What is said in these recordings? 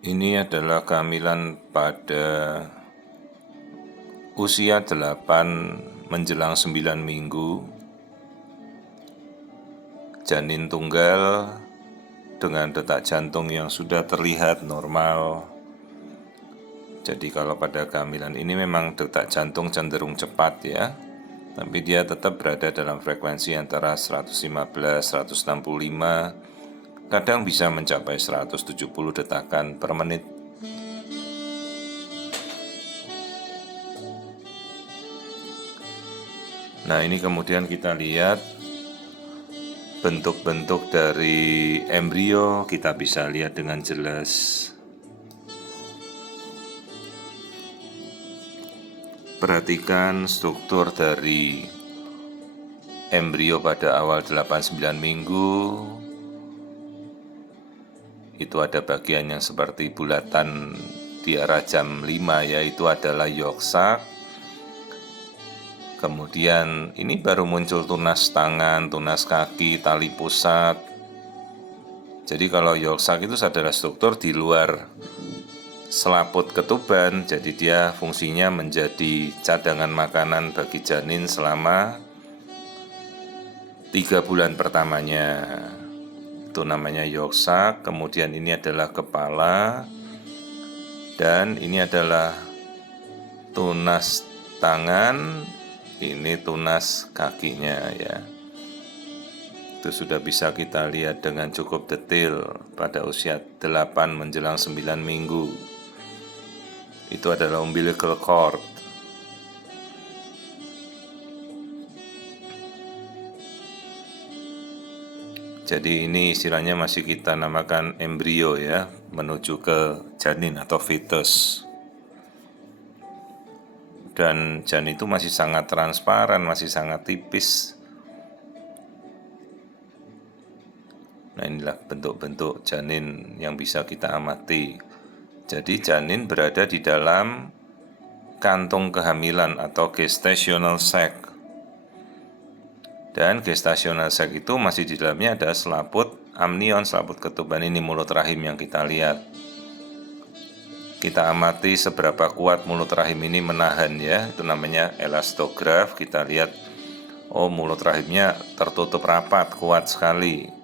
Ini adalah kehamilan pada usia 8 menjelang 9 minggu. Janin tunggal dengan detak jantung yang sudah terlihat normal. Jadi kalau pada kehamilan ini memang detak jantung cenderung cepat ya. Tapi dia tetap berada dalam frekuensi antara 115, 165, kadang bisa mencapai 170 detakan per menit. Nah, ini kemudian kita lihat bentuk-bentuk dari embrio, kita bisa lihat dengan jelas. Perhatikan struktur dari embrio pada awal 8-9 minggu. Itu ada bagian yang seperti bulatan di arah jam 5, yaitu adalah yolk sac. Kemudian ini baru muncul tunas tangan, tunas kaki, tali pusat. Jadi kalau yolk sac itu adalah struktur di luar selaput ketuban, jadi dia fungsinya menjadi cadangan makanan bagi janin selama 3 bulan pertamanya. Itu namanya yolk sac. Kemudian ini adalah kepala, dan ini adalah tunas tangan, ini tunas kakinya ya. Itu sudah bisa kita lihat dengan cukup detail pada usia 8 menjelang 9 minggu. Itu adalah umbilical cord. Jadi ini istilahnya masih kita namakan embrio ya, menuju ke janin atau fetus. Dan janin itu masih sangat transparan, masih sangat tipis. Nah, inilah bentuk-bentuk janin yang bisa kita amati. Jadi janin berada di dalam kantung kehamilan atau gestational sac. Dan gestational sac itu masih di dalamnya ada selaput amnion, selaput ketuban, ini mulut rahim yang kita lihat. Kita amati seberapa kuat mulut rahim ini menahan ya, itu namanya elastograf. Kita lihat, oh mulut rahimnya tertutup rapat, kuat sekali.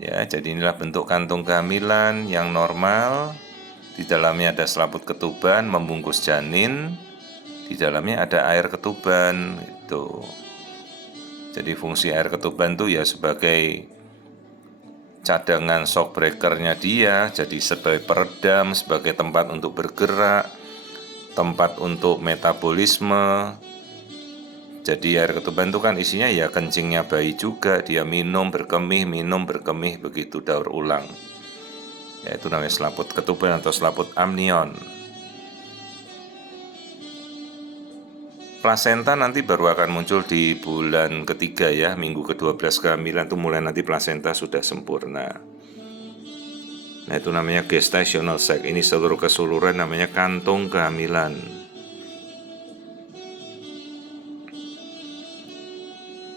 Ya, jadi inilah bentuk kantung kehamilan yang normal. Di dalamnya ada selaput ketuban membungkus janin. Di dalamnya ada air ketuban itu. Jadi fungsi air ketuban itu ya sebagai cadangan shock breaker-nya dia, jadi sebagai peredam, sebagai tempat untuk bergerak, tempat untuk metabolisme. Jadi air ketuban itu kan isinya ya kencingnya bayi juga, dia minum berkemih, begitu daur ulang. Ya, itu namanya selaput ketuban atau selaput amnion. Plasenta nanti baru akan muncul di bulan ketiga ya, minggu ke-12 kehamilan itu mulai nanti plasenta sudah sempurna. Nah, itu namanya gestational sac. Ini seluruh keseluruhan namanya kantung kehamilan.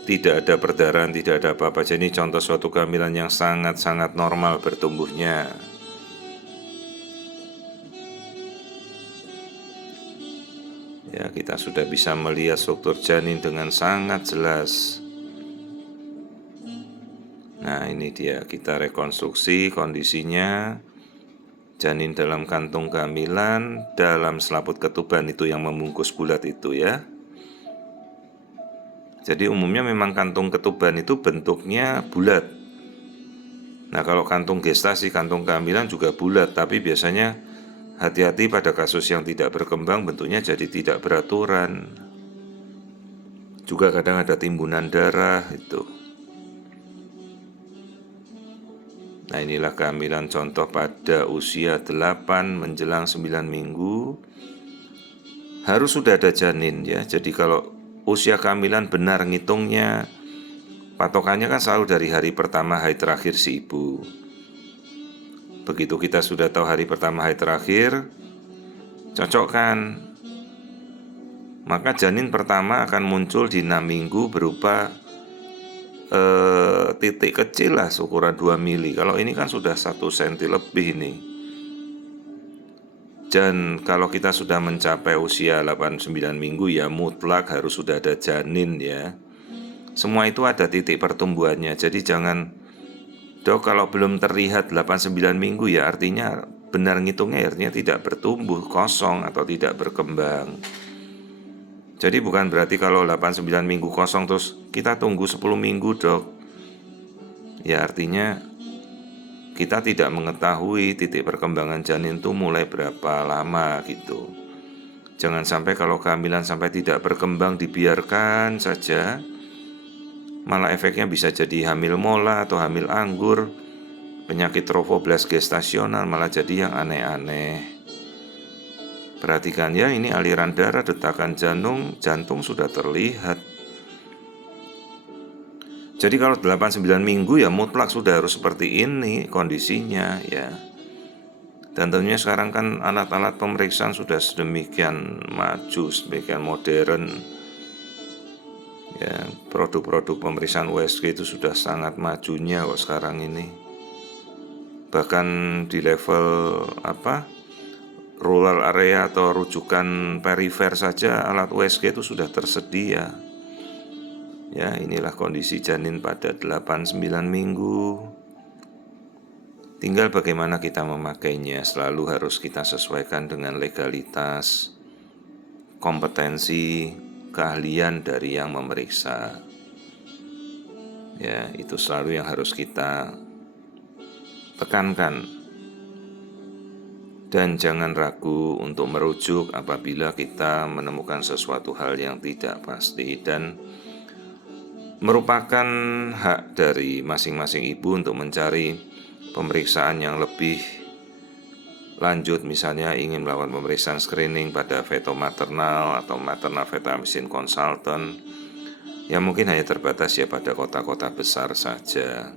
Tidak ada perdarahan, tidak ada apa-apa. Jadi contoh suatu kehamilan yang sangat-sangat normal bertumbuhnya. Ya, kita sudah bisa melihat struktur janin dengan sangat jelas. Nah, ini dia, kita rekonstruksi kondisinya. Janin dalam kantung kehamilan, dalam selaput ketuban itu yang membungkus bulat itu ya. Jadi umumnya memang kantung ketuban itu bentuknya bulat. Nah, kalau kantung gestasi, kantung kehamilan juga bulat, tapi biasanya hati-hati pada kasus yang tidak berkembang, bentuknya jadi tidak beraturan. Juga kadang ada timbunan darah itu. Nah, inilah kehamilan contoh pada usia 8 menjelang 9 minggu. Harus sudah ada janin ya. Jadi kalau usia kehamilan benar ngitungnya, patokannya kan selalu dari hari pertama hari terakhir si ibu. Begitu kita sudah tahu hari pertama hari terakhir, cocokkan. Maka janin pertama akan muncul di 6 minggu berupa titik kecil lah, ukuran 2 mili. Kalau ini kan sudah 1 cm lebih ini. Dan kalau kita sudah mencapai usia 8-9 minggu ya mutlak harus sudah ada janin ya. Semua itu ada titik pertumbuhannya. Jadi jangan, dok kalau belum terlihat 8-9 minggu ya artinya benar ngitungnya artinya tidak bertumbuh, kosong atau tidak berkembang. Jadi bukan berarti kalau 8-9 minggu kosong terus kita tunggu 10 minggu dok. Ya artinya kita tidak mengetahui titik perkembangan janin itu mulai berapa lama gitu. Jangan sampai kalau kehamilan sampai tidak berkembang dibiarkan saja, malah efeknya bisa jadi hamil mola atau hamil anggur, penyakit trophoblast gestasional, malah jadi yang aneh-aneh. Perhatikan ya, ini aliran darah, detakan jantung sudah terlihat. Jadi kalau 8-9 minggu ya mutlak sudah harus seperti ini kondisinya ya. Dan tentunya sekarang kan alat-alat pemeriksaan sudah sedemikian maju, sedemikian modern. Ya, produk-produk pemeriksaan USG itu sudah sangat majunya kok sekarang ini. Bahkan di level rural area atau rujukan perifer saja alat USG itu sudah tersedia. Ya, inilah kondisi janin pada 8-9 minggu. Tinggal bagaimana kita memakainya, selalu harus kita sesuaikan dengan legalitas, kompetensi, keahlian dari yang memeriksa. Ya, itu selalu yang harus kita tekankan. Dan jangan ragu untuk merujuk apabila kita menemukan sesuatu hal yang tidak pasti dan merupakan hak dari masing-masing ibu untuk mencari pemeriksaan yang lebih lanjut, misalnya ingin melakukan pemeriksaan screening pada feto maternal atau maternal fetal medicine consultant yang mungkin hanya terbatas ya pada kota-kota besar saja.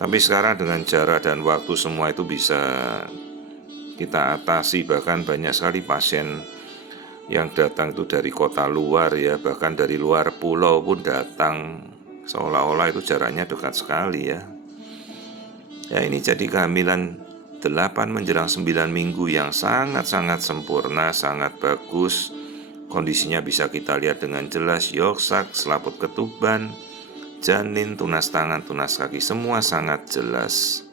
Tapi sekarang dengan jarak dan waktu semua itu bisa kita atasi, bahkan banyak sekali pasien yang datang itu dari kota luar ya, bahkan dari luar pulau pun datang, seolah-olah itu jaraknya dekat sekali ya. Ya ini jadi kehamilan 8 menjelang 9 minggu yang sangat-sangat sempurna, sangat bagus. Kondisinya bisa kita lihat dengan jelas, yolk-sac, selaput ketuban, janin, tunas tangan, tunas kaki, semua sangat jelas.